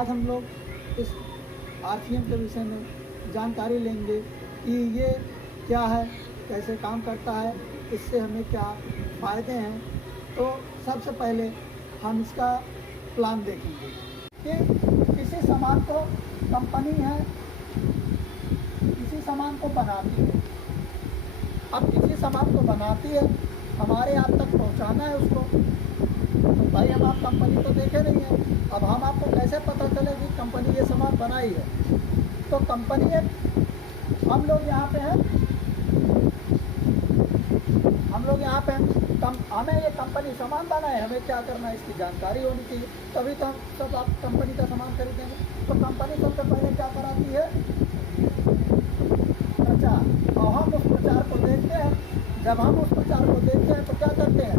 आज हम लोग इस RCM के विषय में जानकारी लेंगे कि ये क्या है, कैसे काम करता है, इससे हमें क्या फ़ायदे हैं। तो सबसे पहले हम इसका प्लान देखेंगे कि किसी सामान को कंपनी है, किसी सामान को बनाती है। अब किसी सामान को बनाती है, हमारे यहाँ तक पहुँचाना है उसको, तो भाई हम आप कंपनी तो देखे नहीं है। अब हम आपको कैसे पता चले कि कंपनी ये सामान बनाई है? तो कंपनी है, हम लोग यहाँ पे हैं, हमें ये कंपनी सामान बनाए, हमें क्या करना है इसकी जानकारी होनी चाहिए, तभी तो हम सब आप कंपनी का सामान खरीदेंगे। तो कंपनी सबसे पहले क्या कराती है? प्रचार। और हम उस प्रचार को देखते हैं। जब हम उस प्रचार को देखते हैं तो क्या करते हैं?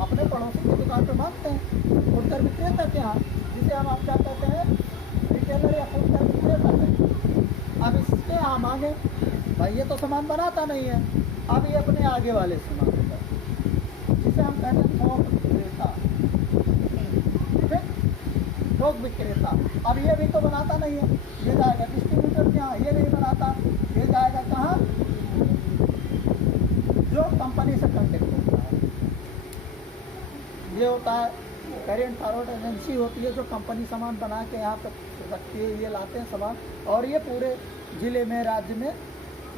अपने पड़ोसी की दुकान पर मांगते हैं, फुटकर विक्रेता के यहाँ, जिसे हम आप क्या कहते हैं? रिटेलर या फुटकर विक्रेता कहते हैं। अब इसके यहाँ मांगे, भाई ये तो सामान बनाता नहीं है। अब ये अपने आगे वाले से मांगेगा, जिसे हम कहते हैं थोक विक्रेता, ठीक है, थोक विक्रेता। अब ये भी तो बनाता नहीं है, ये जाएगा डिस्ट्रीब्यूटर के यहाँ, ये नहीं बनाता, ये जाएगा कहाँ? जो कंपनी से कॉन्टेक्ट होता है, ये होता है करेंट फॉरवर्ड एजेंसी होती है, जो कंपनी सामान बना के यहाँ पर रखती है, ये लाते हैं सामान और ये पूरे ज़िले में, राज्य में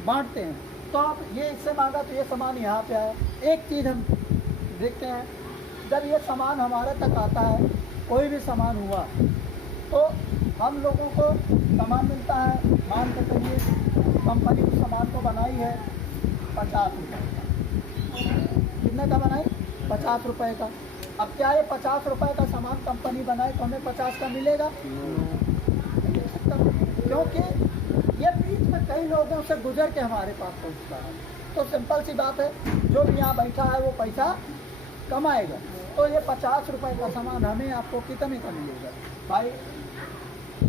बांटते हैं। तो आप ये इससे मांगा तो ये सामान यहाँ पे आया। एक चीज़ हम देखते हैं, जब ये सामान हमारे तक आता है, कोई भी सामान हुआ, तो हम लोगों को सामान मिलता है, मान के चलिए कंपनी उस सामान को बनाई है 50 रुपये का। कितने का बनाई? 50 रुपये का। अब क्या ये 50 रुपये का सामान कंपनी बनाए तो हमें 50 का मिलेगा? क्योंकि ये बीच में कई लोगों से गुजर के हमारे पास पहुंचता है। तो सिंपल सी बात है, जो भी यहाँ बैठा है वो पैसा कमाएगा। तो ये 50 रुपये का सामान हमें आपको कितने का मिलेगा? भाई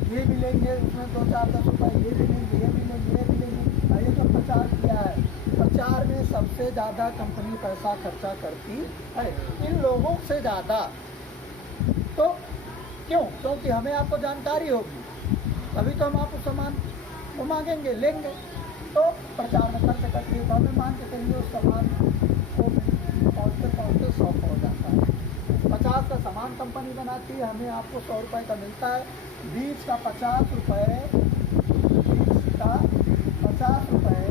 ये मिलेंगे, उसमें 2-4-10 रुपये ये मिलेंगे, ये मिलेंगे, ये मिलेंगे। भाई ये तो प्रचार किया है, प्रचार में सबसे ज़्यादा कंपनी पैसा खर्चा करती है, इन लोगों से ज़्यादा। तो क्यों? क्योंकि हमें आपको जानकारी होगी, तभी तो हम आपको सामान वो मांगेंगे, लेंगे। तो प्रचार में खर्च करती है, तो हमें मान के चलिए उस सामान को पहुँचते पहुँचते 100 हो जाता है। 50 का सामान कंपनी बनाती है, हमें आपको 100 रुपये का मिलता है। बीच का 50 रुपये, बीच का 50 रुपये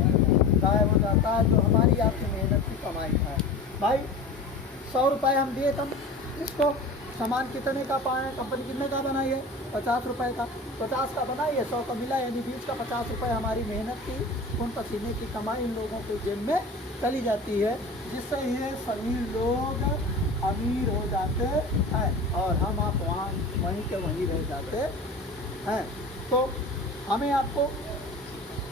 गायब हो जाता है, जो हमारी आपकी मेहनत की कमाई है। भाई 100 रुपये हम दिए, तब इसको सामान कितने का पाए? कंपनी कितने का बनाई है? 50 रुपये का। 50 का बनाई है, 100 का मिला, यानी बीच का 50 रुपये हमारी मेहनत की, खून पसीने की कमाई इन लोगों के जेब में चली जाती है, जिससे ये सभी लोग अमीर हो जाते हैं और हम आप वहाँ वहीं के वहीं रह जाते हैं। तो हमें आपको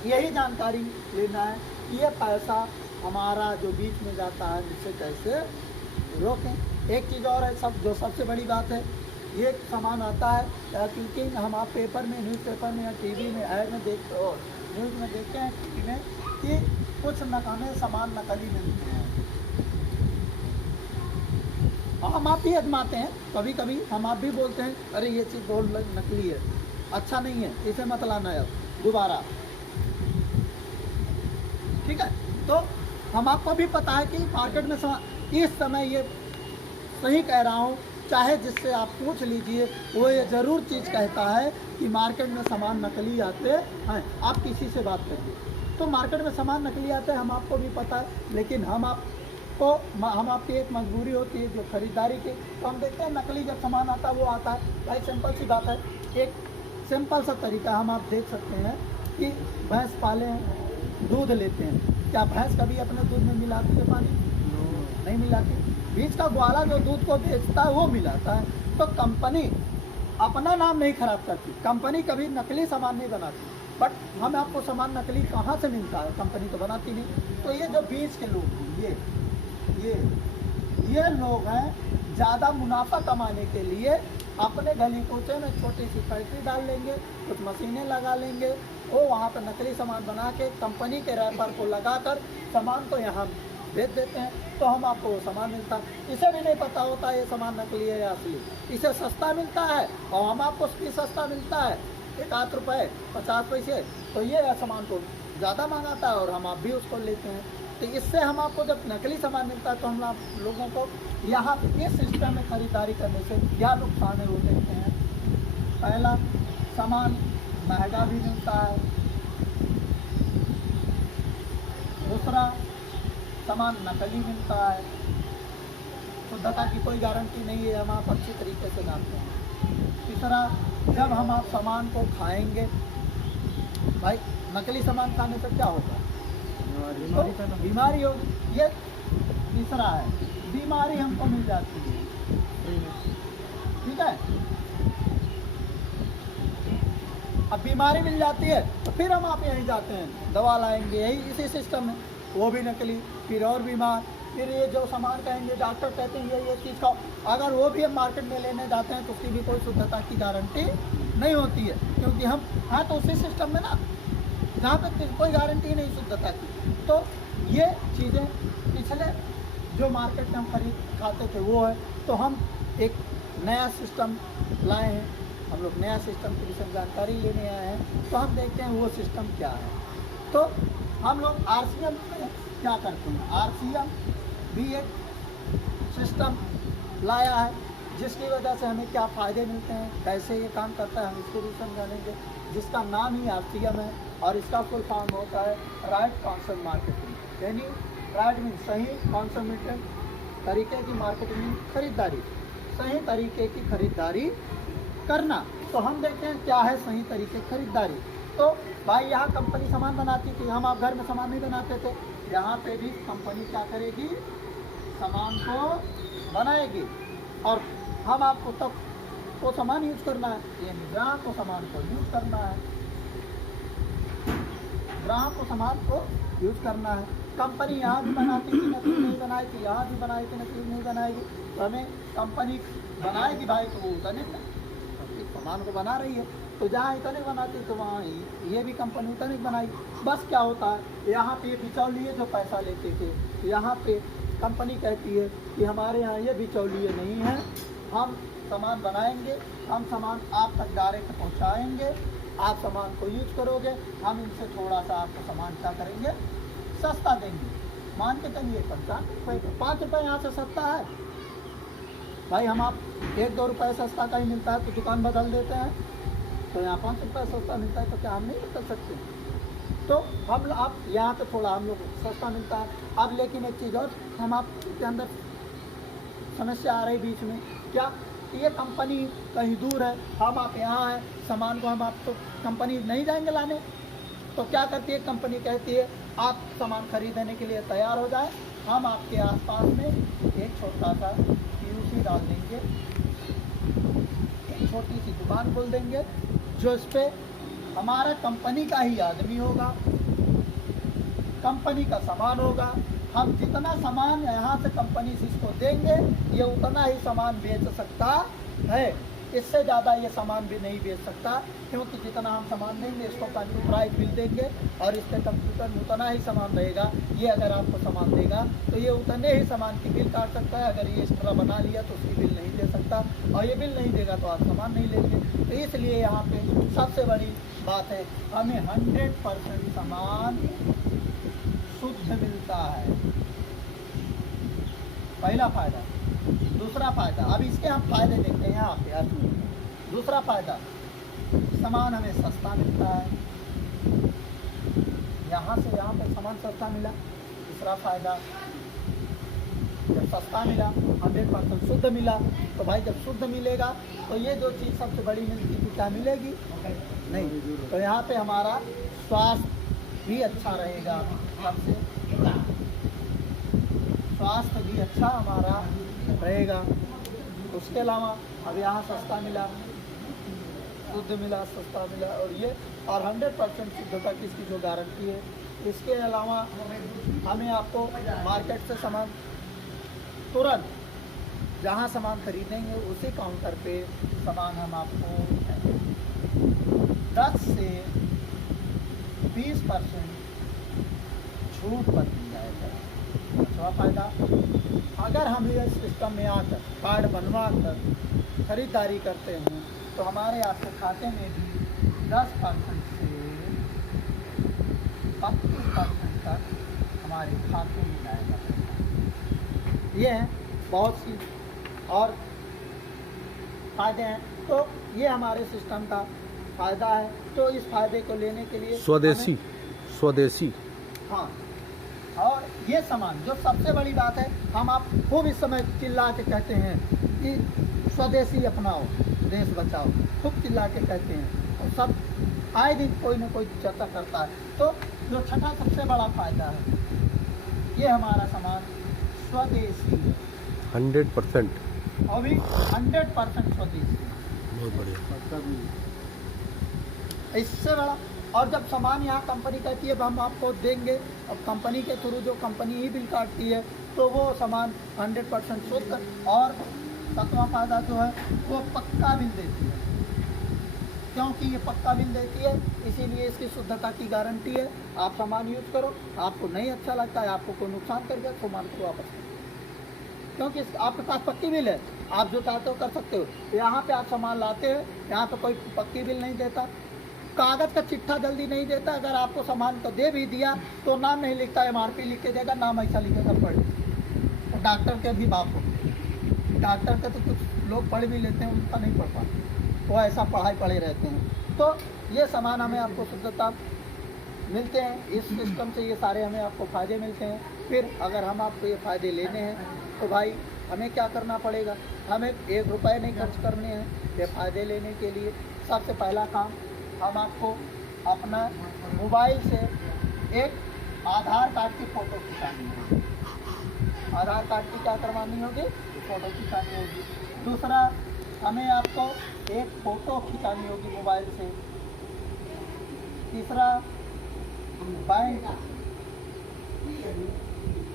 यही जानकारी लेना है कि ये पैसा हमारा जो बीच में जाता है, जिससे कैसे रोकें। एक चीज़ और है, जो सबसे बड़ी बात है, ये सामान आता है, क्योंकि हम आप पेपर में, न्यूज़पेपर में या टीवी में ऐड में देखते हो, न्यूज़ में देखते हैं, टीवी में, कि कुछ हमें सामान नकली मिलते हैं। हम आप भी आजमाते हैं, कभी कभी हम आप भी बोलते हैं, अरे ये चीज़ बहुत नकली है, अच्छा नहीं है, इसे मत लाना है दोबारा, ठीक है। तो हम आपको भी पता है कि मार्केट में इस समय ये सही कह रहा हूँ, चाहे जिससे आप पूछ लीजिए, वो ये ज़रूर चीज़ कहता है कि मार्केट में सामान नकली आते हैं। आप किसी से बात करिए तो मार्केट में सामान नकली आते हैं, हम आपको भी पता है, लेकिन हम आपकी एक मजबूरी होती है जो खरीदारी की, तो हम देखते हैं नकली जब सामान आता है वो आता है। भाई सिंपल सी बात है, एक सिंपल सा तरीका हम आप देख सकते हैं कि भैंस पाले हैं, दूध लेते हैं, क्या भैंस कभी अपने दूध में मिलाती है पानी? नहीं मिलाती। बीच का ग्वाला जो दूध को बेचता है वो मिलाता है। तो कंपनी अपना नाम नहीं खराब करती, कंपनी कभी नकली सामान नहीं बनाती, बट हम आपको सामान नकली कहाँ से मिलता है? कंपनी तो बनाती नहीं। तो ये जो बीच के लोग हैं, ये लोग हैं, ज़्यादा मुनाफा कमाने के लिए अपने गली कूचे में छोटी सी फैक्ट्री डाल लेंगे, कुछ मशीनें लगा लेंगे, वो वहाँ पर नकली सामान बना के कंपनी के रैपर को लगाकर सामान को यहाँ भेज देते हैं, तो हम आपको वो सामान मिलता है। इसे भी नहीं पता होता ये सामान नकली है या असली, इसे सस्ता मिलता है और हम आपको भी सस्ता मिलता है, 1 रुपये 50 पैसे, तो ये सामान को ज़्यादा मंगाता है और हम आप भी उसको लेते हैं। तो इससे हम आपको जब नकली सामान मिलता है तो हम आप लोगों को यहाँ इस सिस्टम में खरीदारी करने से क्या नुकसान है वो देखते हैं। पहला, सामान महंगा भी मिलता है। दूसरा, सामान नकली मिलता है, शुद्धता की कोई गारंटी नहीं है, हम आप अच्छी तरीके से जानते हैं। तीसरा, जब हम आप सामान को खाएंगे, भाई नकली सामान खाने से क्या होगा, तो बीमारी होगी। ये तीसरा है, बीमारी हमको मिल जाती है, ठीक है। अब बीमारी मिल जाती है तो फिर हम आप यहीं जाते हैं, दवा लाएंगे, यही इसी सिस्टम में, वो भी नकली, फिर और बीमार, फिर ये जो सामान कहेंगे डॉक्टर कहते हैं ये चीज़ खाओ, अगर वो भी हम मार्केट में लेने जाते हैं तो उसकी भी कोई शुद्धता की गारंटी नहीं होती है, क्योंकि हम हाँ तो उसी सिस्टम में ना जहाँ पे कोई गारंटी नहीं शुद्धता की। तो ये चीज़ें पिछले जो मार्केट में हम खरीद खाते थे वो है, तो हम एक नया सिस्टम लाए हैं, हम लोग नया सिस्टम की विषय जानकारी लेने आए हैं, तो हम देखते हैं वो सिस्टम क्या है। तो हम लोग RCM में क्या करते हैं, RCM भी एक सिस्टम लाया है, जिसकी वजह से हमें क्या फ़ायदे मिलते हैं, कैसे ये काम करता है, हम इसको भी समझाएंगे, जिसका नाम ही RCM है और इसका फुल फॉर्म होता है राइट कॉन्सेप्ट मार्केटिंग, यानी राइट मीन सही, कॉन्सोमेटेड तरीके की मार्केटिंग, खरीदारी, सही तरीके की खरीदारी करना। तो हम देखते हैं क्या है सही तरीके की खरीदारी। तो भाई यहाँ कंपनी सामान बनाती थी, हम आप घर में सामान नहीं बनाते थे, यहाँ पे भी कंपनी क्या करेगी, सामान को बनाएगी और हम आपको तब वो सामान यूज करना है, यानी ग्राहक को सामान को यूज करना है, ग्राहक को सामान को यूज करना है। कंपनी यहाँ भी बनाती थी, नकली नहीं बनाई थी, यहाँ भी बनाई थी, नकली नहीं बनाएगी, तो हमें कंपनी बनाएगी भाई, तो वो उतने सामान को बना रही है, तो जहाँ इतने बनाती तो वहाँ ये भी कंपनी उतने बनाई। बस क्या होता है, यहाँ पे ये बिचौलिए जो पैसा लेते थे, यहाँ पे कंपनी कहती है कि हमारे यहाँ ये बिचौलिए नहीं है, हम सामान बनाएंगे, हम सामान आप तक डायरेक्ट पहुँचाएँगे, आप सामान को यूज करोगे, हम इनसे थोड़ा सा आपको सामान क्या करेंगे, सस्ता देंगे। मान के चलिए 50 रुपये, 5 रुपये यहाँ से सस्ता है भाई, हम आप 1-2 रुपये सस्ता का ही मिलता है तो दुकान बदल देते हैं, तो यहाँ 5 रुपये सस्ता मिलता है तो क्या हम नहीं बदल सकते। तो हम आप यहाँ पे थोड़ा हम लोग सस्ता मिलता है। अब लेकिन एक चीज़ और हम आपके अंदर समस्या आ रही बीच में, क्या ये कंपनी कहीं दूर है, हम आप यहाँ हैं, सामान को हम आप तो कंपनी नहीं जाएंगे लाने, तो क्या करती है कंपनी, कहती है आप सामान खरीदने के लिए तैयार हो जाए, हम आपके आसपास में एक छोटा सा PUC डाल देंगे, एक छोटी सी दुकान खोल देंगे, जो इस पर हमारा कंपनी का ही आदमी होगा, कंपनी का सामान होगा, हम जितना सामान यहाँ से कंपनी से इसको देंगे ये उतना ही सामान बेच सकता है, इससे ज़्यादा ये सामान भी नहीं बेच सकता, क्योंकि जितना हम सामान देंगे इसको कंप्यूटराइज बिल देंगे और इसके कंप्यूटर में उतना ही सामान रहेगा। ये अगर आपको सामान देगा तो ये उतने ही सामान की बिल काट सकता है, अगर ये इस तरह बना लिया तो उसकी बिल नहीं दे सकता, और ये बिल नहीं देगा तो आप सामान नहीं लेंगे। तो इसलिए यहाँ पे सबसे बड़ी बात है, हमें 100% सामान शुद्ध मिलता है, पहला फ़ायदा। दूसरा फ़ायदा, अब इसके हम फ़ायदे देखते हैं यहाँ पे यार। दूसरा फ़ायदा, सामान हमें सस्ता मिलता है, यहाँ से यहाँ पे सामान सस्ता मिला। तीसरा फ़ायदा, जब सस्ता मिला 100% शुद्ध मिला, तो भाई जब शुद्ध मिलेगा तो ये जो चीज़ सबसे बड़ी मिलती थी क्या मिलेगी, नहीं, तो यहाँ पे हमारा स्वास्थ्य भी अच्छा रहेगा, सबसे स्वास्थ्य भी अच्छा हमारा रहेगा। उसके अलावा अब यहाँ सस्ता मिला, शुद्ध मिला, सस्ता मिला, और ये और 100% शुद्धता की इसकी जो गारंटी है। इसके अलावा हमें आपको मार्केट से सामान तुरंत जहाँ सामान खरीदेंगे उसी काउंटर पे सामान हम आपको 10 से 20% छूट पर मिल जाएगा। पाँचवा फायदा, अगर हम इस सिस्टम में आकर कार्ड बनवा कर खरीदारी करते हैं तो हमारे आपके खाते में भी 10% से 25% तक हमारे खाते में जाएगा। ये है बहुत सी और फायदे हैं। तो ये हमारे सिस्टम का फायदा है। तो इस फायदे को लेने के लिए स्वदेशी हाँ, और ये सामान जो सबसे बड़ी बात है, हम आप खूब इस समय चिल्ला के कहते हैं कि स्वदेशी अपनाओ, देश बचाओ, खूब चिल्ला के कहते हैं और सब आए दिन कोई ना कोई चर्चा करता है। तो जो छठा सबसे बड़ा फायदा है, ये हमारा सामान स्वदेशी है 100%। और भी 100% स्वदेशी। बहुत बढ़िया। इससे बड़ा और जब सामान यहाँ कंपनी कहती है हम आपको देंगे, अब कंपनी के थ्रू जो कंपनी ही बिल काटती है तो वो सामान 100% शुद्ध। और सातवां फायदा जो है वो पक्का बिल देती है। क्योंकि ये पक्का बिल देती है इसीलिए इसकी शुद्धता की गारंटी है। आप सामान यूज़ करो, आपको नहीं अच्छा लगता है, आपको कोई नुकसान कर गया, सामान को वापस करो, क्योंकि आपके पास पक्की बिल है। आप जो चाहते हो कर सकते हो। यहाँ पे आप सामान लाते हो, यहाँ पे कोई पक्की बिल नहीं देता, कागज़ का चिट्ठा जल्दी नहीं देता। अगर आपको सामान को दे भी दिया तो नाम नहीं लिखता, MRP लिख के देगा, नाम ऐसा लिखेगा पढ़। और डॉक्टर के भी बाप हो, डॉक्टर के तो कुछ लोग पढ़ भी लेते हैं, उनका नहीं पढ़ पाते, वो ऐसा पढ़ाई पढ़े रहते हैं। तो ये सामान हमें आपको शुद्धता मिलते हैं इस सिस्टम से, ये सारे हमें आपको फ़ायदे मिलते हैं। फिर अगर हम आपको ये फ़ायदे लेने हैं तो भाई हमें क्या करना पड़ेगा, हमें 1 रुपये नहीं खर्च करने हैं ये फ़ायदे लेने के लिए। सबसे पहला काम, हम आपको अपना मोबाइल से एक आधार कार्ड की फ़ोटो खिंचानी होगी। आधार कार्ड की क्या करवानी होगी, फ़ोटो खिंचानी होगी। दूसरा, हमें आपको एक फ़ोटो खिंचानी होगी मोबाइल से। तीसरा, बैंक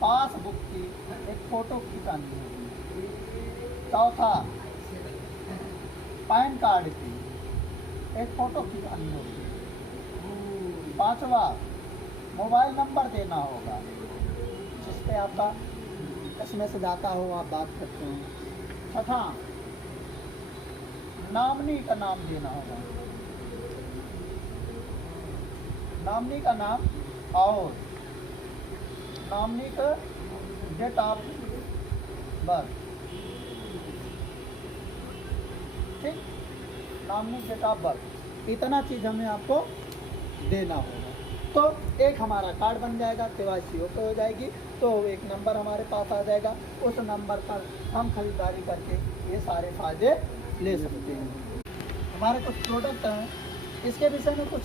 पासबुक की एक फ़ोटो खिंचानी होगी। चौथा, पैन कार्ड की एक फ़ोटो खिंचानी होगी। पांचवा, मोबाइल नंबर देना होगा जिस पे आपका SMS आता हो, आप बात करते हैं। छठा, नॉमिनी का नाम देना होगा, नॉमिनी का नाम और नॉमिनी का डेट ऑफ बर्थ, ठीक, नॉमिनी डेट ऑफ बर्थ, इतना चीज़ हमें आपको देना होगा। तो एक हमारा कार्ड बन जाएगा, KYC ओके हो जाएगी, तो एक नंबर हमारे पास आ जाएगा, उस नंबर पर हम खरीदारी करके ये सारे फायदे ले सकते हैं। हमारे कुछ प्रोडक्ट हैं, इसके विषय में कुछ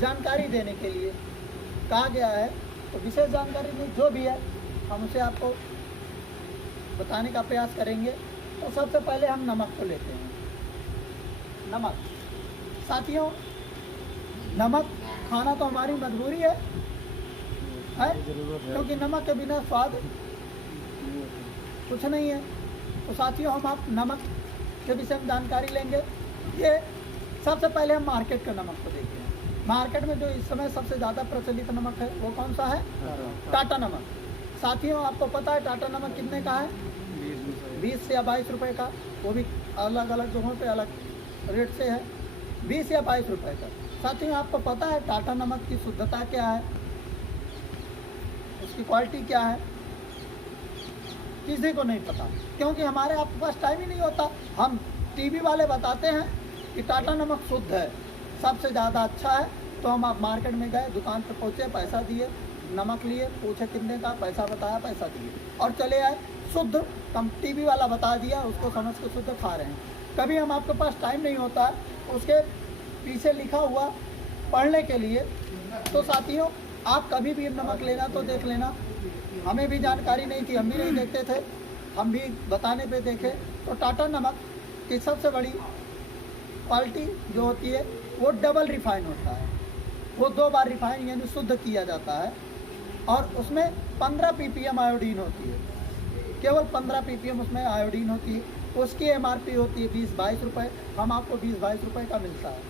जानकारी देने के लिए कहा गया है। तो विशेष जानकारी नहीं, जो भी है हम उसे आपको बताने का प्रयास करेंगे। तो सबसे पहले हम नमक को लेते हैं। नमक, साथियों, नमक खाना तो हमारी मजबूरी है? क्योंकि नमक के बिना स्वाद कुछ नहीं है। तो साथियों, हम आप नमक के विषय में जानकारी लेंगे। ये सबसे पहले हम मार्केट के नमक को देखते हैं। मार्केट में जो इस समय सबसे ज़्यादा प्रचलित नमक है वो कौन सा है? टाटा नमक। साथियों, आपको पता है टाटा नमक कितने का है? 20 या 22 रुपये का। वो भी अलग अलग जगहों पे अलग रेट से है, 20 या 22 रुपये का। साथियों, आपको पता है टाटा नमक की शुद्धता क्या है, उसकी क्वालिटी क्या है? किसी को नहीं पता, क्योंकि हमारे आपके पास टाइम ही नहीं होता। हम टीवी वाले बताते हैं कि टाटा नमक शुद्ध है, सबसे ज़्यादा अच्छा है। तो हम आप मार्केट में गए, दुकान पर पहुँचे, पैसा दिए, नमक लिए, पूछे कितने का, पैसा बताया, पैसा दिए और चले आए। शुद्ध कम टीवी वाला बता दिया, उसको समझ के शुद्ध खा रहे हैं। कभी हम आपके पास टाइम नहीं होता उसके पीछे लिखा हुआ पढ़ने के लिए। तो साथियों, आप कभी भी नमक लेना तो देख लेना। हमें भी जानकारी नहीं थी, हम भी नहीं देखते थे, हम भी बताने पे देखे। तो टाटा नमक की सबसे बड़ी क्वालिटी जो होती है वो डबल रिफाइन होता है। वो 2 बार रिफाइन यानी शुद्ध किया जाता है और उसमें 15 ppm आयोडीन होती है, केवल 15 ppm उसमें आयोडीन होती है। उसकी MRP होती है 20-22 रुपये, हम आपको 20-22 रुपये का मिलता है।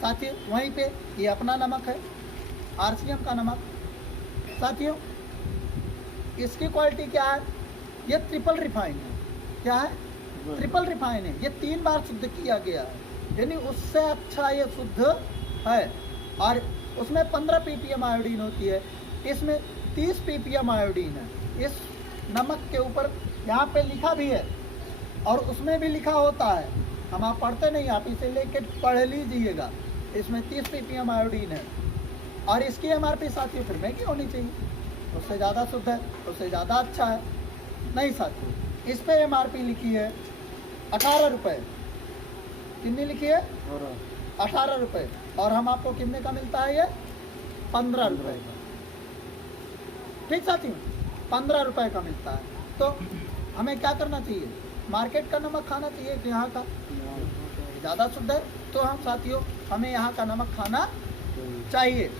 साथियों, वहीं पे ये अपना नमक है, RCM का नमक। साथियों, इसकी क्वालिटी क्या है, ये ट्रिपल रिफाइन है। क्या है? ट्रिपल रिफाइन है। ये 3 बार शुद्ध किया गया है, यानी उससे अच्छा ये शुद्ध है। और उसमें 15 ppm आयोडीन होती है, इसमें 30 ppm आयोडीन है। इस नमक के ऊपर यहाँ पे लिखा भी है और उसमें भी लिखा होता है, हम आप पढ़ते नहीं, आप इसे लेके पढ़ लीजिएगा। इसमें 30 ppm आयोडीन है और इसकी MRP साथियों फिर महंगी होनी चाहिए, उससे ज़्यादा शुद्ध है, उससे ज़्यादा अच्छा है। नहीं साथियों, इस पे MRP लिखी है 18 रुपये। कितनी लिखी है? 18 रुपये। और हम आपको कितने का मिलता है ये? 15 रुपये का। ठीक साथियों, 15 रुपये का मिलता है। तो हमें क्या करना चाहिए? मार्केट का नमक खाना चाहिए कि यहाँ का ज़्यादा शुद्ध है, तो हम साथियों हमें यहाँ का नमक खाना चाहिए।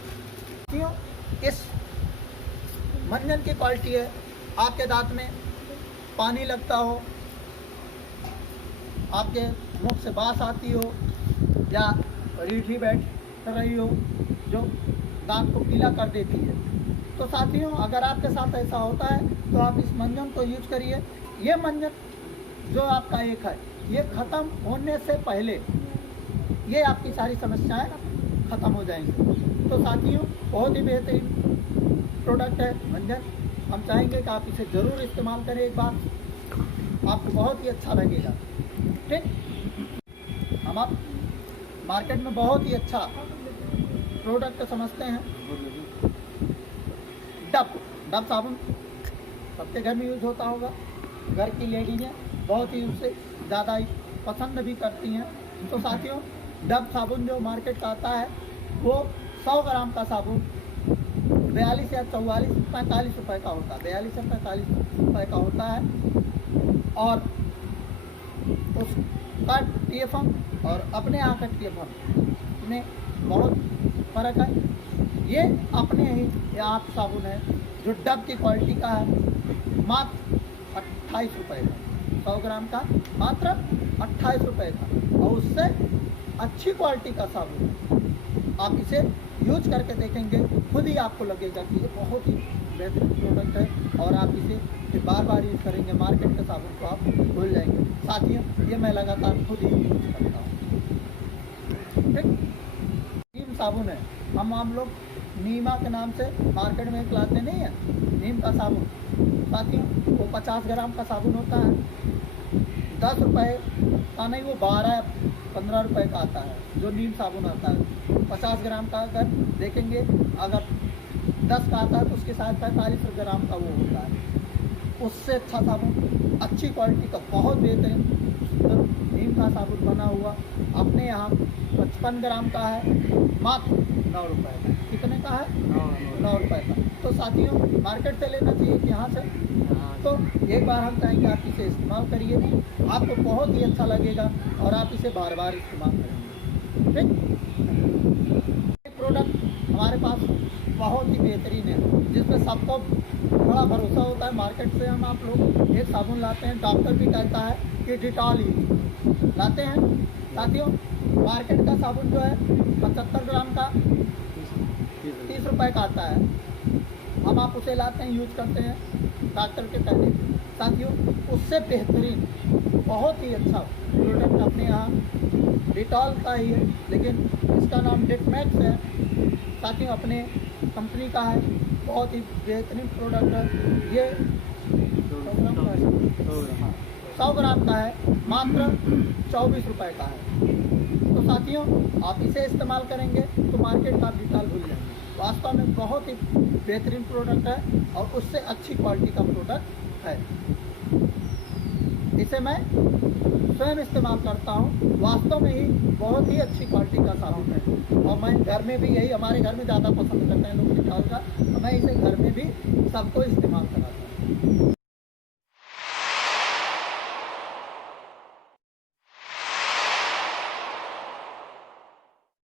क्यों? इस मंजन की क्वालिटी है, आपके दांत में पानी लगता हो, आपके मुख से बास आती हो या रीठी बैठ रही हो जो दांत को पीला कर देती है, तो साथियों अगर आपके साथ ऐसा होता है तो आप इस मंजन को यूज करिए। ये मंजन जो आपका एक है, ये ख़त्म होने से पहले ये आपकी सारी समस्याएं ख़त्म हो जाएंगी। तो साथियों बहुत ही बेहतरीन प्रोडक्ट है मंजन, हम चाहेंगे कि आप इसे ज़रूर इस्तेमाल करें एक बार, आपको बहुत ही अच्छा लगेगा। ठीक, हम आप मार्केट में बहुत ही अच्छा प्रोडक्ट समझते हैं डब साबुन, सबके घर में यूज़ होता होगा, घर की लेडीज़ें बहुत ही उससे ज़्यादा ही पसंद भी करती हैं। तो साथियों डब साबुन जो मार्केट का आता है वो 100 ग्राम का साबुन 42 या 44 45 रुपये का होता है, 42 से 45 रुपये का होता है। और उसका TFM और अपने यहाँ का TFM में बहुत फ़र्क है। ये अपने ही यहाँ साबुन है जो डब की क्वालिटी का है, मात्र 28 रुपये का, 100 ग्राम का मात्र 28 रुपये का, और उससे अच्छी क्वालिटी का साबुन है। आप इसे यूज करके देखेंगे, खुद ही आपको लगेगा कि ये बहुत ही बेहतरीन प्रोडक्ट है और आप इसे फिर बार बार यूज़ करेंगे, मार्केट के साबुन को आप भूल जाएंगे। साथियों ये मैं लगातार खुद ही यूज करता हूँ। ठीक, नीम साबुन है, हम लोग नीमा के नाम से मार्केट में एक लाते नहीं है नीम का साबुन। साथियों वो 50 ग्राम का साबुन होता है, 10 रुपये का नहीं, वो 12-15 रुपये का आता है जो नीम साबुन आता है। 50 ग्राम का अगर देखेंगे, अगर 10 का आता है तो उसके साथ 45 ग्राम का वो होता है। उससे अच्छा साबुन, अच्छी क्वालिटी का, बहुत बेहतरीन नीम का साबुन बना हुआ अपने यहाँ 55 ग्राम का है, मात्र 9 रुपये का। कितने का है? 9 रुपये का। तो साथियों मार्केट से लेना चाहिए कि यहाँ से, तो एक बार हम चाहेंगे आप इसे इस्तेमाल करिए, आपको बहुत ही अच्छा लगेगा और आप इसे बार बार इस्तेमाल करेंगे। ठीक, प्रोडक्ट हमारे पास बहुत ही बेहतरीन है जिसमें सबको बड़ा भरोसा होता है। मार्केट से हम आप लोग एक साबुन लाते हैं, डॉक्टर भी कहता है कि डिटॉल यूज लाते हैं। साथियों मार्केट का साबुन जो है 75 ग्राम का 30 रुपये का आता है, हम आप उसे लाते हैं, यूज करते हैं डॉक्टर के कहने। साथियों उससे बेहतरीन बहुत ही अच्छा प्रोडक्ट अपने यहाँ डिटॉल का ही है, लेकिन इसका नाम डेटमैक्स है। साथियों अपने कंपनी का है, बहुत ही बेहतरीन प्रोडक्ट है। ये 100 ग्राम का है, मात्र 24 रुपये का है। तो साथियों आप इसे इस्तेमाल करेंगे तो मार्केट का डिटॉल भूल जाएंगे। वास्तव में बहुत ही बेहतरीन प्रोडक्ट है और उससे अच्छी क्वालिटी का प्रोडक्ट है। इसे मैं स्वयं इस्तेमाल करता हूँ, वास्तव में ही बहुत ही अच्छी क्वालिटी का साबुन है। और मैं घर में भी यही, हमारे घर में ज़्यादा पसंद करते हैं लोग डिटॉल का, मैं इसे घर में भी सबको इस्तेमाल कराता हूँ।